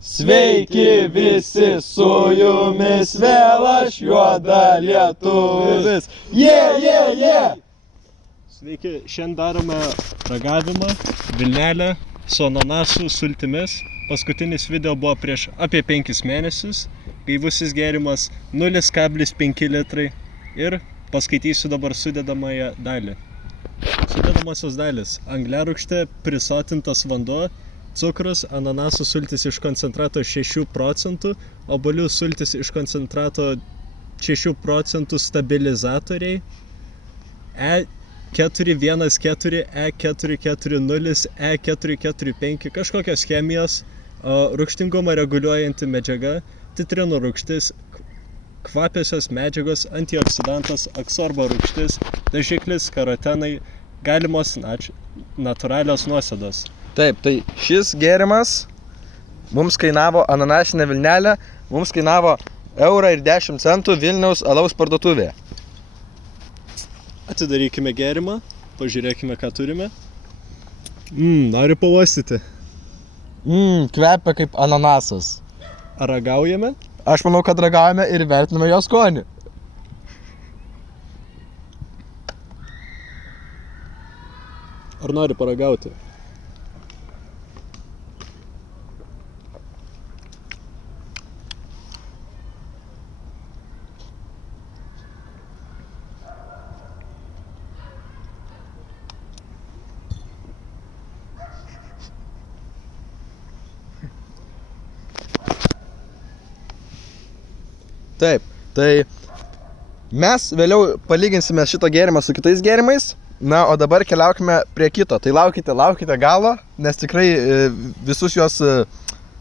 Sveiki visi, su jumis vėl aš juoda lietuvis. Sveiki, šiandien darome ragavimą Vilnelę su ananasų sultimis. Paskutinis video buvo prieš apie 5 mėnesius. Gaivusis gėrimas 0,5 litrai. Ir paskaitysiu dabar sudedamąją dalį. Sudedamosios dalis: angliarūgštė, prisotintas vanduo, cukrus, ananasų sultis iš koncentrato 6%, obuolių sultis iš koncentrato 6% stabilizatoriai, E414, E440, E445, kažkokios chemijos, rūgštingumą reguliuojanti medžiaga, citrinų rūgštis, kvapiosios medžiagos, antioksidantas, aksorbo rūgštis, dažiklis, karotenai, galimos natūralios nuosėdos. Taip, tai šis gėrimas mums kainavo ananasinę Vilnelę, mums kainavo 1,10 € Vilniaus alaus parduotuvėje. Atidarykime gėrimą, pažiūrėkime, ką turime. Noriu pauostyti. Kvepia kaip ananasas. Ar ragaujame? Aš manau, kad ragaujame ir vertiname jo skonį. Ar nori paragauti? Taip, tai mes vėliau palyginsime šito gėrimą su kitais gėrimais. Na, o dabar keliaukime prie kito. Tai laukite galo, nes tikrai visus juos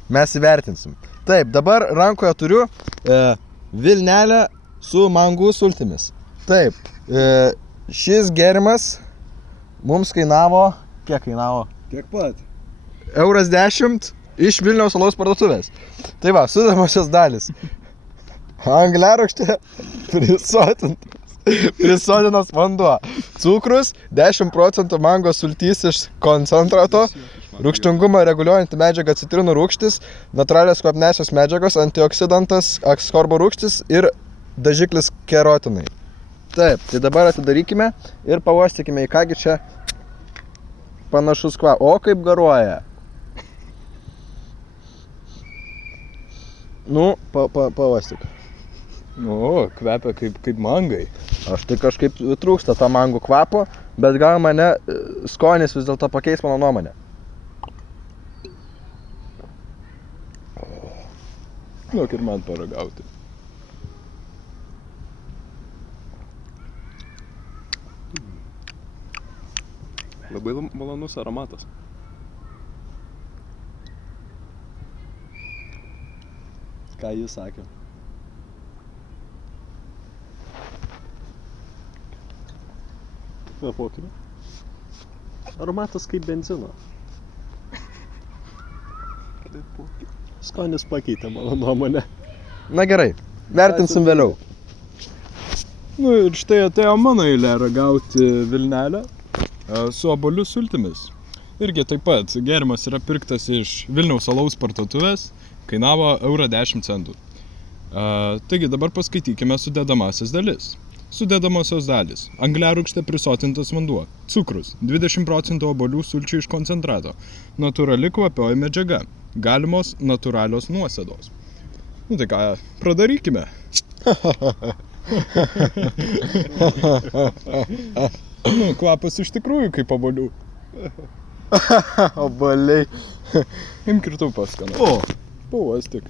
mes įvertinsim. Taip, dabar rankoje turiu Vilnelę su mangų sultimis. Taip, šis gėrimas mums kainavo, kiek kainavo? Tiek pat. 1,10 € iš Vilniaus alaus parduotuvės. Tai va, sudedamosios dalis. Angliarūgštė, prisotintas vanduo, cukrus, 10% mango sultys iš koncentrato, rūgštingumą reguliuojanti medžiaga citrinų rūgštis, natūralios kvapniosios medžiagos, antioksidantas, askorbo rūgštis ir dažiklis kerotinai. Taip, tai dabar atidarykime ir pauostykime, į kągi čia panašus kvapas. O, kaip garuoja. Nu, pauostyk. O, kvepia kaip mangai. Aš tai kažkaip trūksta to mangų kvapo, bet gal mane skonis vis dėlto pakeis mano nuomonę. Duok ir man paragauti. Labai malonus aromatas. Ką jis sakė? Kvėpuokime. Aromatas kaip benzino. Skonis pakeitė mano nuomonę. Na gerai, vertinsim vėliau. Nu ir štai atėjo mano eilė ragauti Vilnelę su obuolių sultimis. Irgi taip pat gėrimas yra pirktas iš Vilniaus alaus parduotuvės, kainavo 1,10 €. Taigi dabar paskaitykime sudedamąsias dalis. Sudedamosios dalys: angliarūgštė, prisotintas vanduo, cukrus, 20% obuolių sulčių iš koncentrato, natūrali kvapioji medžiaga, galimos natūralios nuosėdos. Nu tai ką, pradarykime. Kvapas iš tikrųjų kaip obuolių. Obuoliai. Imk ir tu paskana. O, pauostyk.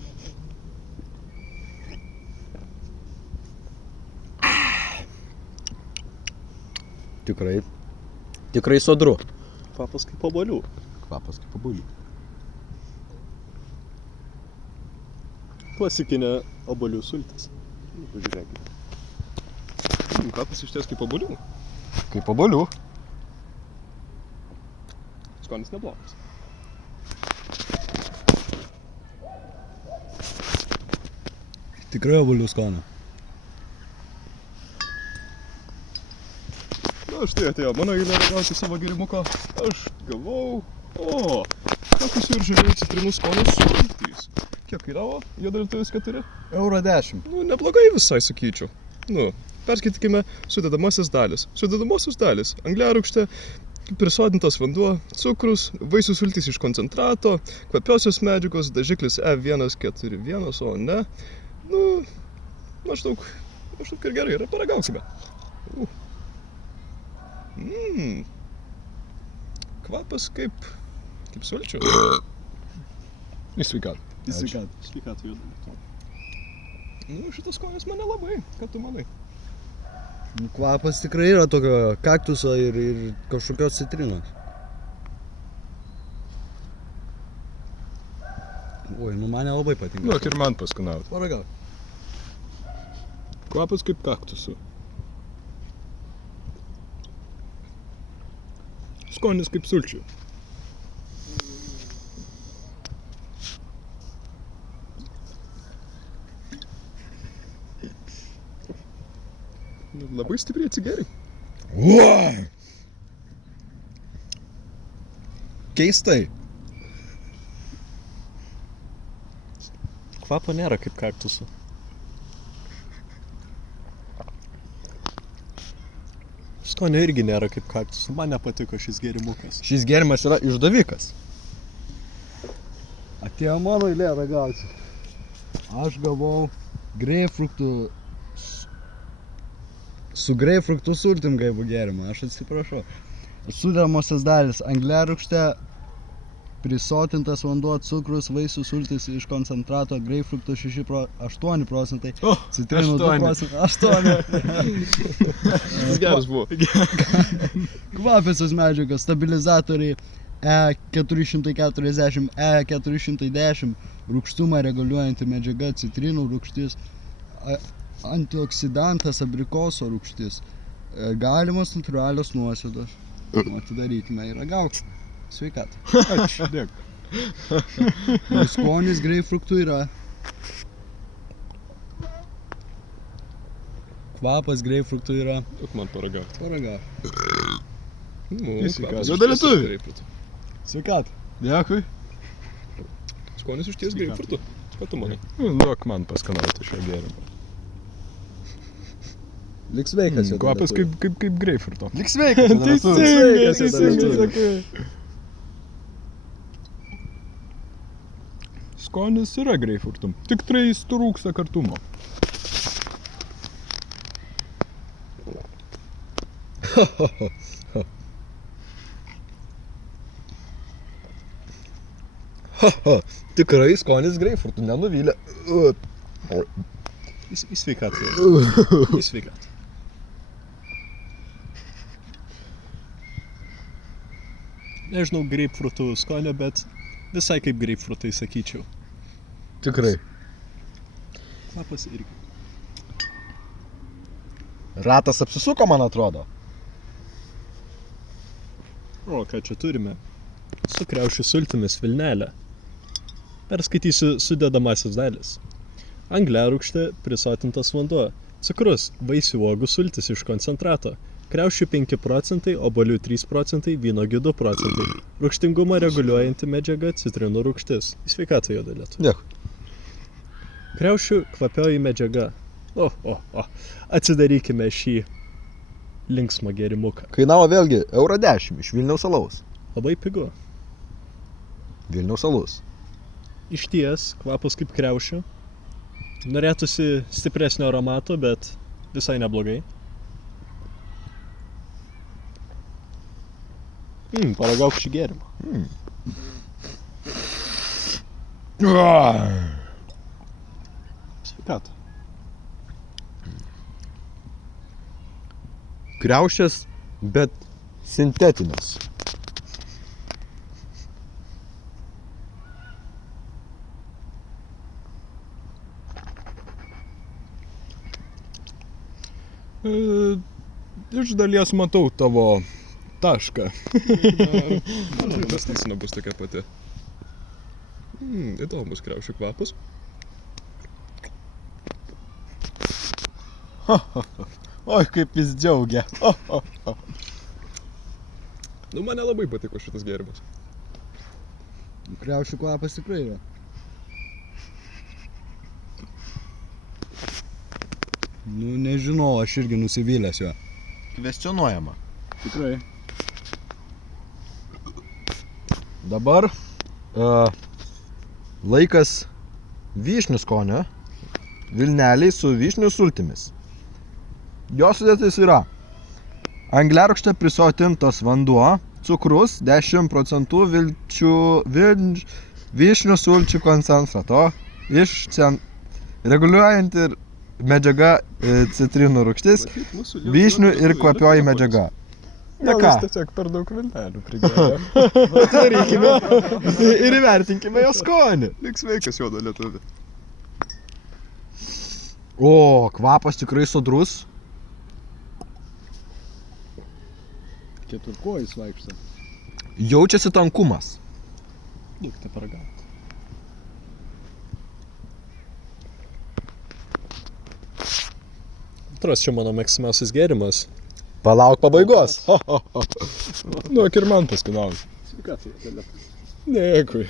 tikrai sodru. Kvapas kaip obuolių. Kvapas kaip obuolių. Klasikinė obuolių sultis. Pažiūrėkime. Kvapas iš ties kaip obuolių. Kaip obuolių. Skonis neblogas. Tikrai obuolių skonio. Na, štai atėjo mano eilė ragauti savo gėrimuko. Aš gavau... O, kokius ir žaliai citrinų skonio sultys. kiek kainavo juodaltuvės 4? €10. Nu, neblogai visai sakyčiau. Nu, perskaitykime sudedamasias dalis. Sudedamosios dalis - angliarūgštė, prisodintas vanduo, cukrus, vaisių sultys iš koncentrato, kvapiosios medžiagos, dažiklis E141, o ne. Nu, maždaug ir gerai, ir paragaukime. Kvapas kaip sulčių. Į sveikatą. Sveikatų juodaltuvė. Nu, šitas skonis mane labai. Ką tu manai? Kvapas tikrai yra tokio kaktuso ir kažkokios citrinos. Oi, nu man labai patinka. Nu, ir man paskanauti. Paragauk. Kvapas kaip kaktusų. Skonis kaip sulčių. Labai stipriai atsigeriai. Uoi! Keistai. Kvapo nėra kaip kaktusų. Skonio irgi nėra kaip kaktusų. Man nepatiko šis gėrimukas. Šis gėrimas yra išdavikas. Atėjo mano eilė ragauti. Aš gavau greipfruktų su greipfruktų sultim gaivu gėrimą, aš atsiprašau. Sudedamosios dalis - angliarūgštė, prisotintas vanduo, cukrus, vaisių sultys iš koncentrato, greipfruktų 8%, citrinų 2%, 8%. Jis geras buvo. Kvapiosios medžiagos, stabilizatoriai E440, E410, rūgštumą reguliuojanti medžiaga, citrinų rūgštis, antioksidantas, abrikoso rūgštis, galimos natūralios nuosėdos. Atidarykime ir ragauk. Sveikatą. Ačiū, dėkui. Skonis greipfruktų yra. Kvapas greipfruktų yra. Juk man paragauti. Paragauk. Sveikatos. Juodaltuvė. Sveikatą. Dėkui. Skonis išties greipfrutų. Ką tu manai? Duok man paskanauti šio gėrimo. Liks sveikas. Kvapas kaip greipfruto. Lik sveikas. Teisingai sakai. Skonis yra greipfrutų. Tik jis trūksta kartumo. Tikrai skonis greipfrutų nenuvylė. Į sveikatą. Į sveikatą. Nežinau greipfrutų skonio, bet visai kaip greipfrutai sakyčiau. Tikrai. Kvapas irgi. Ratas apsisuko, man atrodo. O, ką čia turime? Su kriaušių sultimis vilnelė. Perskaitysiu sudedamasias dalis. Angliarūgštė, prisotintas vanduo. Cukrus, vaisių uogų sultis iš koncentrato. Kriaušių 5%, obuolių 3%, vynuogių 2%. Rūgštingumą reguliuojanti medžiaga, citrinų rūgštis. Į sveikatą juodalėtų. Dėkui. Kriaušių kvapioji medžiaga. Atsidarykime šį linksmą gėrimuką. Kainavo vėlgi €10 iš Vilniaus alaus. Labai pigu. Vilniaus alus. Išties, kvapas kaip kriaušių. Norėtųsi stipresnio aromato, bet visai neblogai. Paragauk šį gėrimą. Sveikatą. Kriaušės, bet sintetinės. Iš dalies matau tavo tašką. Mano mąstysena bus tokia pati. Įdomus kriaušių kvapas. Oi, kaip jis džiaugia. Nu, man nelabai patiko šitas gėrimas. Kriaušių kvapas tikrai yra. Nu, nežinau, aš irgi nusivylęs juo. Kvestionuojama. Tikrai. Dabar laikas vyšnių skonio. Vilneliai su vyšnių sultimis. Jo sudėtis yra angliarūgšte prisotintas vanduo, cukrus, 10% vyšnių sulčių koncentrato, reguliuojanti medžiaga citrinų rūgštis, vyšnių ir kvapioji medžiaga. Na ką? Tiesiog per daug vilnelių prigėrė. Darykime ir įvertinkime jo skonį. Liks sveikas juodo lietuvį. O, kvapas tikrai sodrus. Keturkojais vaikšto. Jaučiasi tankumas. Duok te paragauti. Antras čia mano mėgstamiausias gėrimas. Palauk pabaigos. Duok ir man paskudauti. Sveikatai, galėtų. Dėkui.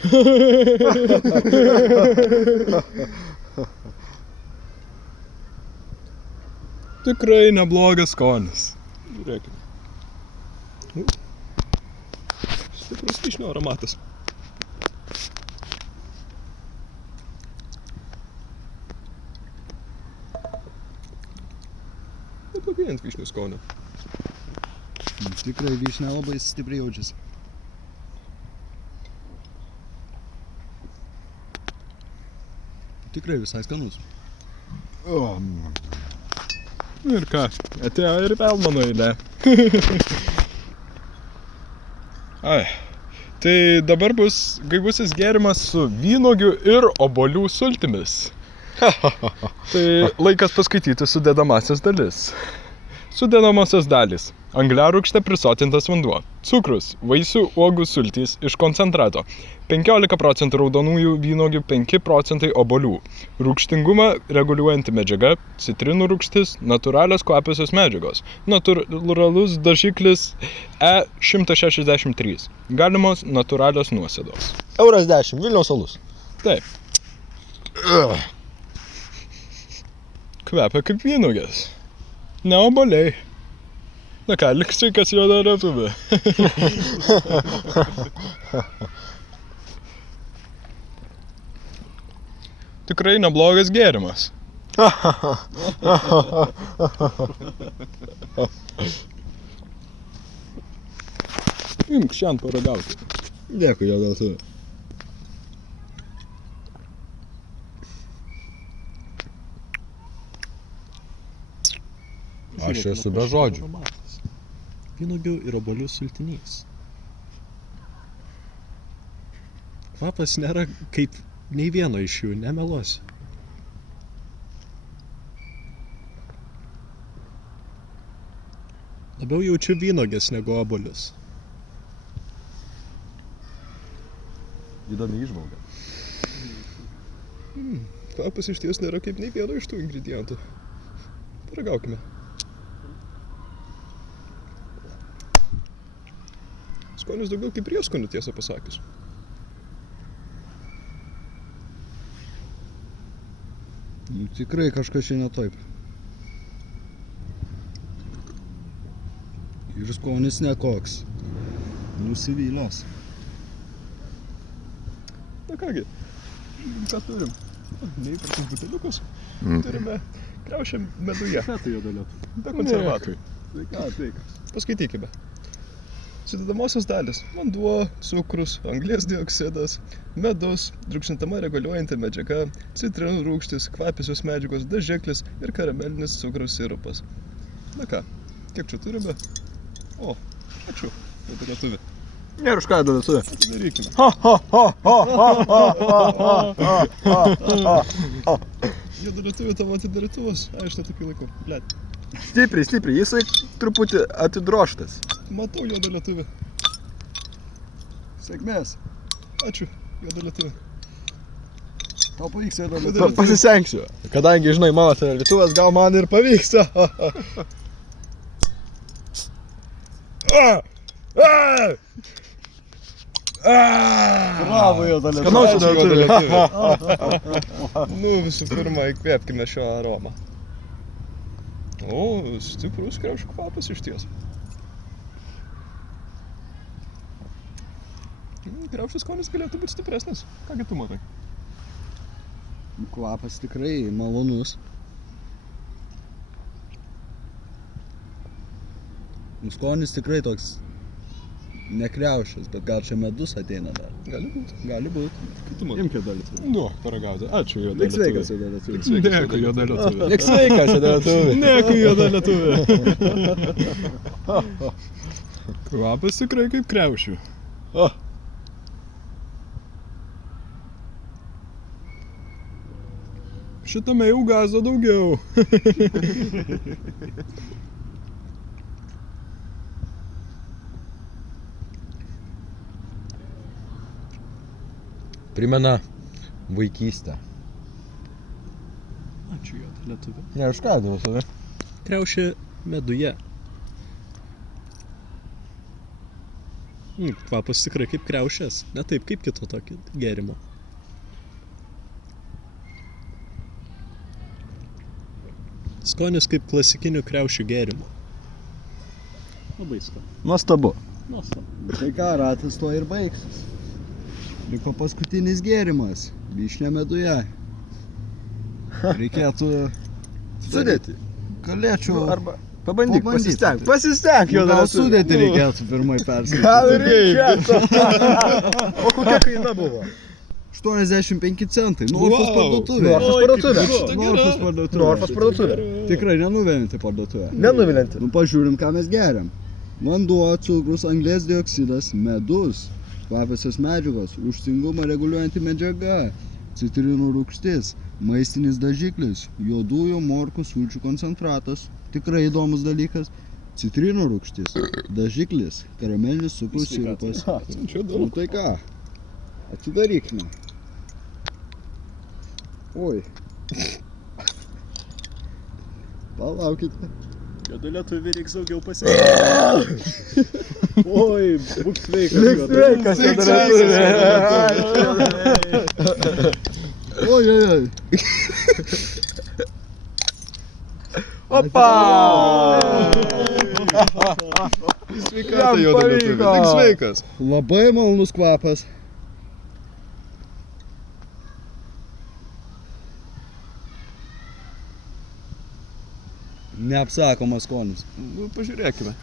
Tikrai neblogas skonis. Žiūrėkime. Stiprus vyšnių aromatas. Neblogai ant vyšnių skonio. Tikrai vyšnia labai stipriai jaučiasi. Tikrai visai skanus. Ir ką, atėjo ir vėl mano eilė. Ai, tai dabar bus gaivusis gėrimas su vynuogių ir obuolių sultimis. Tai laikas paskaityti sudedamasias dalis. Sudedamosios dalys. Angliarūgšte prisotintas vanduo. Cukrus, vaisių uogų sultys iš koncentrato. 15% raudonųjų vynuogių, 5% obuolių. Rūgštingumą reguliuojanti medžiaga, citrinų rūgštis, natūralios kvapiosios medžiagos. Natūralus dažiklis E163. Galimos natūralios nuosėdos. Euras 10, Vilniaus alus. Taip. Kvepia kaip vynuogės. Ne obuoliai. Na ką, liks sveikas juodo lietuvį. Tikrai neblogas gėrimas. Imk šiandien paragauti. Dėkui, jo dėl tu. Aš esu be žodžių. Vynuogių ir obuolių sultinys. Kvapas nėra kaip nei vieno iš jų, nemeluosiu. Labiau jaučiu vynuogės negu obuolius. Įdomi įžvalga. Kvapas iš ties nėra kaip nei vieno iš tų ingredientų. Paragaukime. Skonis daugiau kaip prieskonių, tiesą pasakius. Nu, tikrai kažkas čia ne taip. Ir skonis nekoks. Nusivylęs. Na kągi, ką turim? Neįprastus buteliukus. Turime kriaušę meduje. Ką tai jo galėtų? Be konservatorių. Sveika. Paskaitykime. Sudedamosios dalis – vanduo, cukrus, anglies dioksidas, medus, drūkšintama reguliuojanti medžiaga, citrinų rūgštis, kvapiosios medžiagos, dažiklis ir karamelinis cukraus sirupas. Na ką, kiek čia turime? O, ačiū, juodo lietuvį. Ir už ką dėl tu? Atidarykime. Juodo lietuvį tavo atidarytuvas, aš tą tokį laikau, blet. Stipriai, jisai truputį atidroštas. Matau juodo lietuvį. Sėkmės. Ačiū, juodo lietuvį. Tau pavyks juodo Juodo lietuvį. Pasisengsiu. Kadangi, žinai, mano lietuvas, gal man ir pavyks. Bravo juodo lietuvį. Skanaus Ačiū, juodo juodo lietuvį. lietuvį. Nu, visų pirma, įkvėpkime šio aromą. O, stiprus kriaušių kvapas iš ties. Kriaušių skonis galėtų būti stipresnis. Kągi tu matai? Kvapas tikrai malonus. Skonis tikrai toks nekriaušas, bet gal čia medus ateina dar. Gali būti. Gali būt. Kaip tu matai? Imkė dalį. Nu, paragauti. Ačiū, juoda Lik sveikas, lietuvė. jau dar Dėkui, juoda lietuvė. Lik sveikas, lietuviai. Dėkui, juoda lietuvė. Kvapas tikrai kaip kriaušių. O. Šitame jau gazo daugiau. Primena vaikystę. Ačiū, juoda lietuvė. Ne, aš ką dėl save. Kriaušė meduje. Kvapas tikrai kaip kriaušės. Ne taip, kaip kito tokio gėrimo. Skonis kaip klasikinių kriaušių gėrimo. Labai skanu. Nuostabu. Nuostabu. Tai ką, ratas to ir baigsis. Liko paskutinis gėrimas. Vyšnė meduje. Reikėtų... Sudėti. Galėčiau... Arba pabandyk, Pabandyt. pasistenk. Pasistenk, Nu, juoda gal lietuvė. sudėti reikėtų pirmai perskaityti. Gal ir reikėtų. O kokia kaina buvo? 85 centai. Norfos Wow. parduotuvė. Norfos parduotuvė. Norfos parduotuvė. Norfos parduotuvė. Tikrai nenuvelinti parduotuvė. Nenuvilinti. Nu, pažiūrim, ką mes geriam. Vanduo, cukrus, anglies dioksidas, medus, kvapiosios medžiagos, rūgštingumą reguliuojanti medžiaga, citrinų rūgštis, maistinis dažiklis, juodųjų morkų sulčių koncentratas, tikrai įdomus dalykas, citrinų rūgštis, dažiklis, karamelinis cukrus sirupas. Čia Nu daug. tai ką, atsidarykime. Oi. Palaukite. Juoda lietuvė reiks daugiau pasiekti. Oi, būk sveikas. Lik sveikas, juoda lietuvė. Oi, oi, oi. Opa! Sveikata, juoda lietuvė. Tik sveikas. Labai malonus kvapas. Neapsakomas skonis. Nu, pažiūrėkime.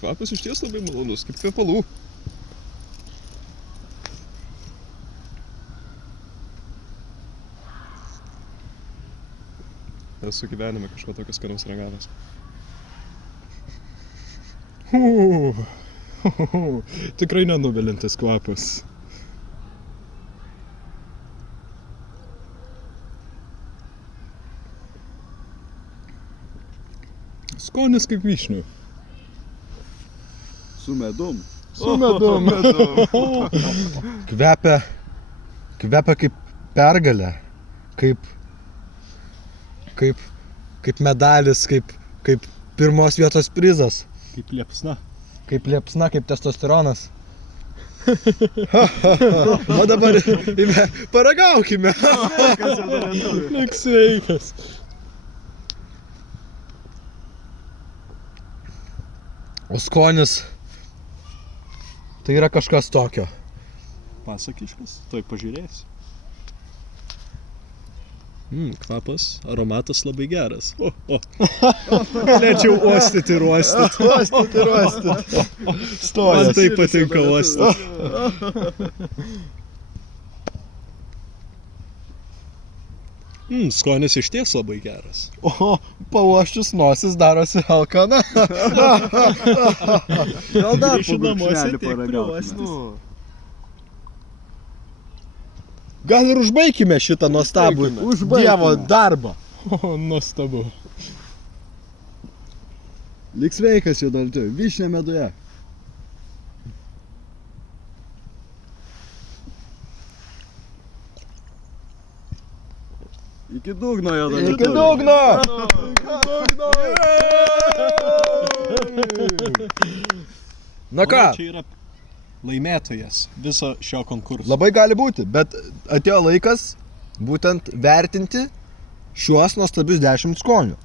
Kvapas iš ties labai malonus, kaip kvepalų. Esu gyvenime kažko tokio skanaus ragavęs. Tikrai nenuvilintis kvapas. Skonis kaip vyšnių. Su medum. Su medum. Kvepia kaip pergalė, kaip medalis, kaip pirmos vietos prizas, Kaip liepsna. kaip liepsna, kaip testosteronas. O dabar paragaukime. Lik sveikas. O skonis tai yra kažkas tokio. Pasakiškas, tuoj pažiūrėsiu. Kvapas, aromatas labai geras. Galėčiau uostyti ir uostyti. Uostyti ir uostyti. Man Stojas. tai patinka uostyti. Skonis iš ties labai geras. O, pauoščius nosis darosi alkana. Gal dar Grįšiu namuose, pabrūkšnelį tiek paragauti. priuostys. Gal ir užbaikime šitą nuostabų Užbaikime. Dievo darbą. O, nuostabu. Lik sveikas, juoda lietuvė. Vyšnė meduje. Iki dugno, juoda lietuvė. Iki dugno. Na ką, Čia yra laimėtojas viso šio konkurso. labai gali būti, bet atėjo laikas būtent vertinti šiuos nuostabius 10 skonių.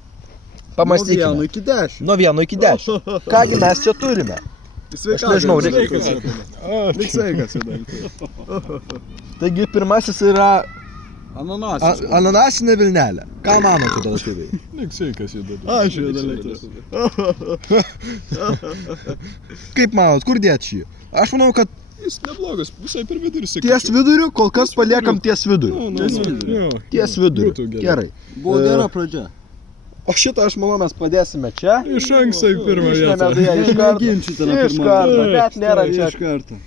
Pamastykime. Nuo 1 iki 10. Nuo 1 iki 10. Kągi mes čia turime? Sveikatos. nežinau, Lik sveikas, Jodalėti. Taigi pirmasis yra Ananasis. ananasinė vilnelė. Ką manote lietuviai? Lik sveikas Jodalėti. Aš Jodalėtis. Kaip manot, kur dėt šį? Aš manau, kad Jis neblogas, visai per vidurį sakyčiau. ties viduriu, kol kas paliekam ties viduriu. Ties viduriu. Ties viduriu. Būtų gerai. Gerai. Buvo gera pradžia. O šitą aš manau mes padėsime čia. Iš anksto į pirmą vietą. Iš karto. Neginčytina Iš pirma karto. vieta. Net nėra čia Iš karto.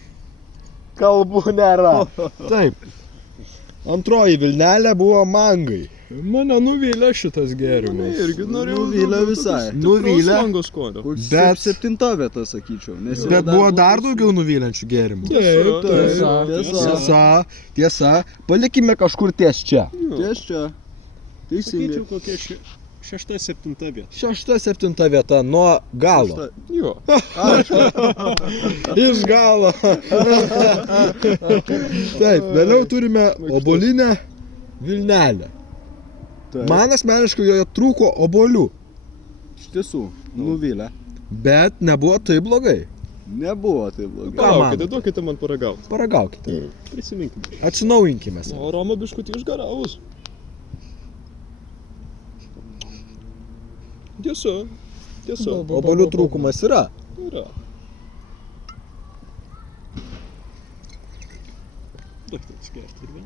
kalbų nėra. Taip. Antroji vilnelė buvo mangai. Mane nuvylė šitas gėrimas. Irgi norėjau. Nuvylė visai. Nuvylė. Mango skonio. Bet- 7 vieta, sakyčiau. Nes Bet buvo dar daugiau nuvyliančių gėrimų. Taip, Tiesa. Tiesa, tiesa. Palikime kažkur ties čia. Ties čia. Teisingai. Sakyčiau, kokia 6-7 vieta. 6-7 vieta nuo galo. Jo. Iš galo. Taip, vėliau turime obuolinę vilnelę. Taip. Man asmeniškai joje trūko obuolių, Iš tiesų, nuvylė. bet nebuvo taip blogai. Nebuvo tai blogai. Ką Palaukite, manot? duokite man paragauti. Paragaukite. Prisiminkime. Atsinaujinkime. O Roma biškutį išgaravus. Tiesa. Tiesa. Obuolių trūkumas yra. Yra. Duokite atsigerti ir vėl.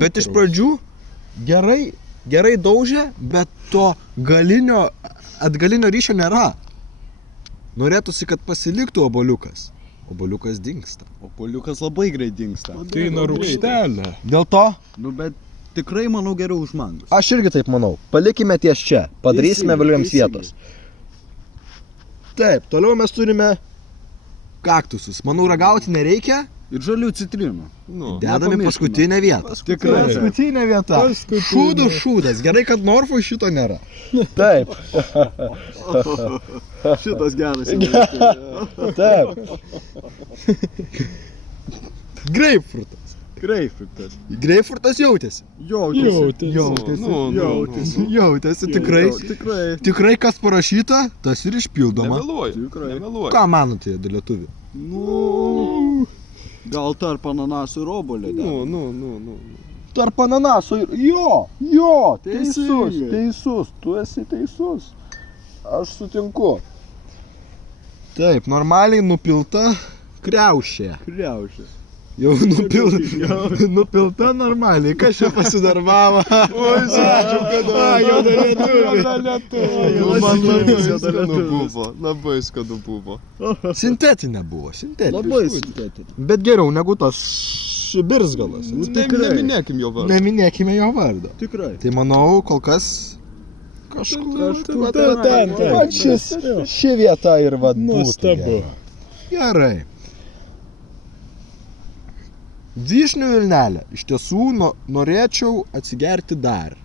Bet iš pradžių gerai daužė, bet to atgalinio ryšio nėra. Norėtųsi, kad pasiliktų obuoliukas. Obuoliukas dingsta. O poliukas labai greit dingsta. Tai nuo rūkštelė. Dėl to Nu, bet tikrai manau geriau už mangus. aš irgi taip manau. Palikime ties čia. Padarysime Teisingai, vėliau jiems teisingai. vietos. Taip, toliau mes turime kaktusus. Manau, ragauti nereikia. Ir žalių citrinų. Nu. Dedame nepamirškime. paskutinę vietą. Tikrai. Paskutinė vieta. Paskutinė. Šūdų šūdas. Gerai, kad Norfoj šito nėra. Taip, Šitas geras. taip. Greipfrutas. Greifruktas. Greipfrutas jautėsi. Jautėsi. Jautėsi tikrai. Tikrai. Tikrai kas parašyta, tas ir išpildoma. Nemeluoju. Tikrai. Nemeluoju. Ką manote, lietuvių? Nu. Gal tarp ananasų ir obuolio. Nu. Tarp ananaso ir... Jo, Teisingai. teisus, tu esi teisus. Aš sutinku. Taip, normaliai nupilta kriaušė. Kriaušė. Jau nupilta normaliai. Kas čia pasidarbavo? Oi, žinau, kad... Jau Man labai Juodalietuvis. skanu buvo. Labai skanu buvo. Sintetinė buvo, sintetinė. Labai sintetinė. Bet geriau negu tas birzgalas. tikrai. Neminėkim jo vardą. Neminėkime jo vardo. Tikrai. Tai manau, kol kas kažkur Kažkur ten. ten. Va, ši vieta ir vad būtų. Nuostabu. Gerai. Vyšnių vilnelė. Iš tiesų norėčiau atsigerti dar.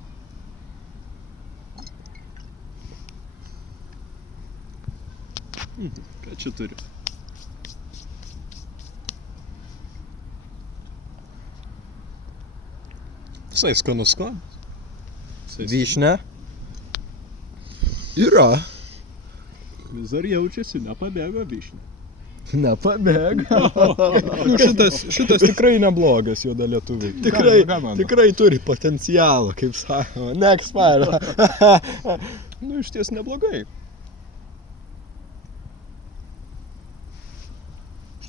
Ką čia turiu? Visai skanus skonis. Vyšnė. Yra. Vis dar jaučiasi, nepabėgo vyšnė. Nepabėga. Nu, šitas tikrai neblogas Jodalietuviai. Tikrai turi potencialą, kaip sakoma. Neexpire. Nu, iš ties neblogai.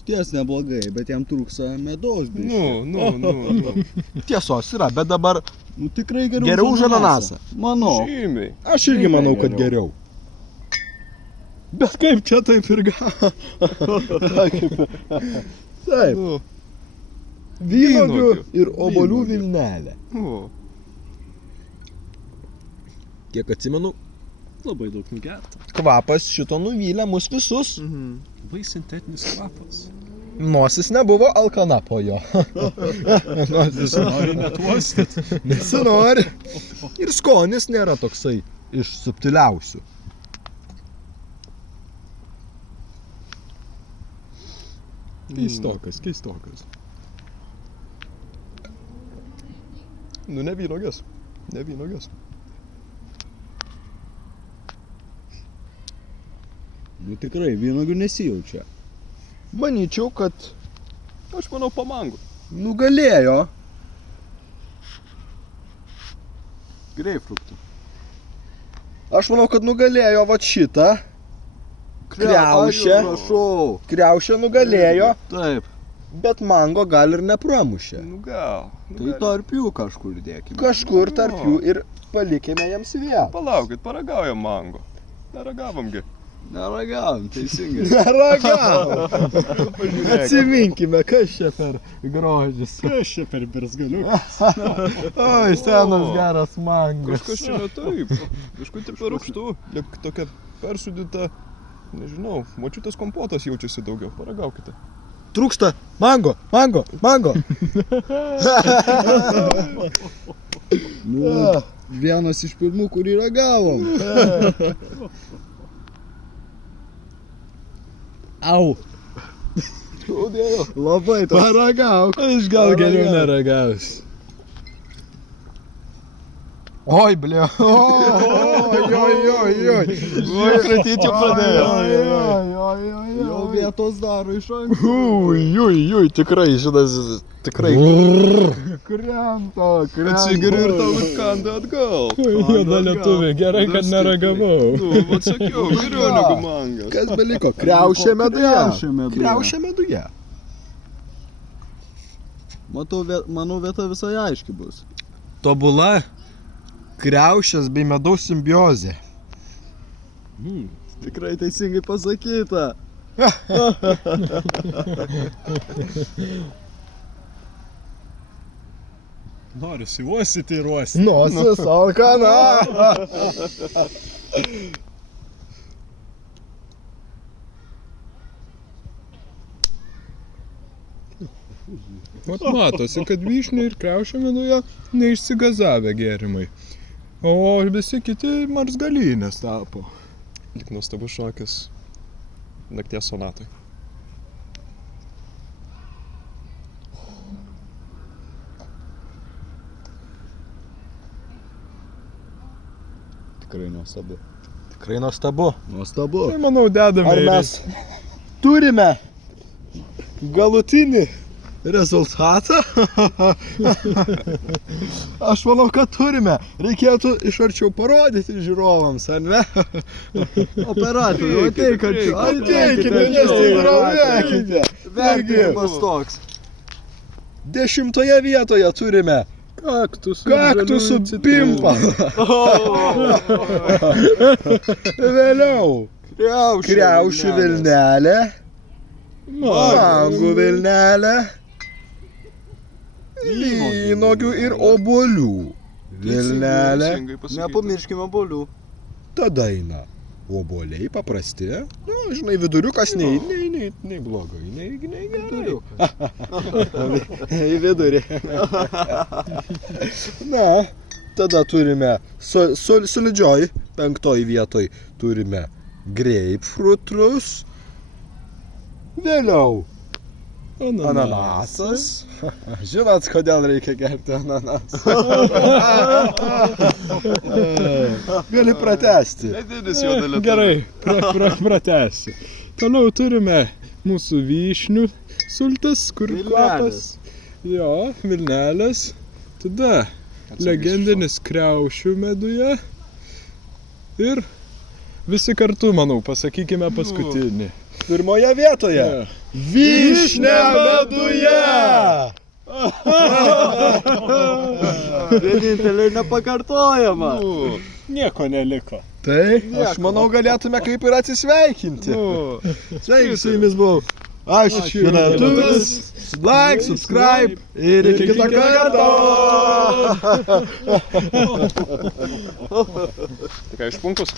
Ties neblogai, bet jam trūksa medaus biškį. Nu. Tiesos yra, bet dabar Nu tikrai geriau. Geriau už ananasą. Manau. Žymiai. aš irgi manau, kad geriau. Bet kaip čia taip ir Taip. Nu. Vynuogių ir obuolių Vynuogių. vilnelė. O. Kiek atsimenu, Labai daug nugerta. kvapas šito nuvylė mus visus. Labai sintetinis kvapas. Nosis nebuvo alkana po jo. Nosis Nori net uostyti. nesinori. Ir skonis nėra toksai iš subtiliausių. Keistokas. Nu, ne vynuogės. Nu tikrai, vynuogių nesijaučia. Manyčiau, kad Aš manau pamango. nugalėjo. Greipfruktų. Aš manau, kad nugalėjo vat šitą. Kriaušė. Prašau. Kriaušė nugalėjo, Taip. bet mango gal ir nepramušė. Nu gal. Tai tarp jų kažkur dėkime. Kažkur tarp jų ir palikime jiems vietą. Palaukit, paragaujam mango. Neragavomgi. Neragavom, teisingai. Neragavom. Atsiminkime, kas čia per grožis. Kas čia per birzgaliukas? Oi, senas geras mangas. Kažkas čia ne taip. Kažkur taip per rūgštų. Lik tokia persūdyta, nežinau, močiutės kompotas jaučiasi daugiau. Paragaukite. Trūksta mango, mango, mango. Nu, vienas iš pirmų, kurį ragavom. Au. Labai toks. Paragauk. Aš gal geriau neragausiu. Oi, ble. Oi. Kratyčių pradėjo. Jau vietos daro iš anksto. Ui, tikrai, šitas, tikrai. Krento. Atsigeriu ir tau užkanda atgal. Juoda lietuvė, gerai, kad neragavau. Nu, vat sakiau, geriau negu mangas. Kas beliko? Kriaušė meduje. Kriaušė meduje. Manau, vieta visai aiški bus. Tobula kriaušės bei medaus simbiozė. Tikrai teisingai pasakyta. Noriu siuosyti ir uosyti. Nosis alkana. Mat matosi, kad vyšnių ir kriaušė meduje neišsigazavę gėrimai. O visi kiti marzgalynės tapo. Lik nuostabus šokis nakties sonatoj. Tikrai nuostabu. Tikrai nuostabu. Nuostabu. Tai manau, dedame Ar mes turime galutinį rezultatą? Aš manau, kad turime. Reikėtų iš arčiau parodyti žiūrovams, ar ne? Operatorių, ateik arčiau. Ateikite, nesigrauvėkite. Vertinimas toks. 10 vietoje turime kaktusų pimpą. Vėliau kriaušių vilnelė, mangų vilnelė, vynuogių ir obuolių vilnelė. Nepamirškime bolių. Tada eina obuoliai paprasti. Nu, žinai, viduriukas nei blogai, nei gerai. Į vidurį. Na, tada turime solidžioj 5 vietoj turime greipfrutus. Vėliau ananasas. Žinot, kodėl reikia gerti ananasą? Gali pratęsti. Gerai, pratęsiu. Toliau turime mūsų vyšnių sultis, kur kvapas. Jo, vilnelės. Tada legendinis kriaušių meduje. Ir visi kartu, manau, pasakykime paskutinį. Pirmoje vietoje. Vyšnia meduje. Vienintelė nepakartojama. Nieko neliko. Tai aš manau galėtume kaip ir atsisveikinti. Sveiki, su jumis buvau. Aš lietuvis. Like, subscribe ir iki kito karto. Tik iš punkus.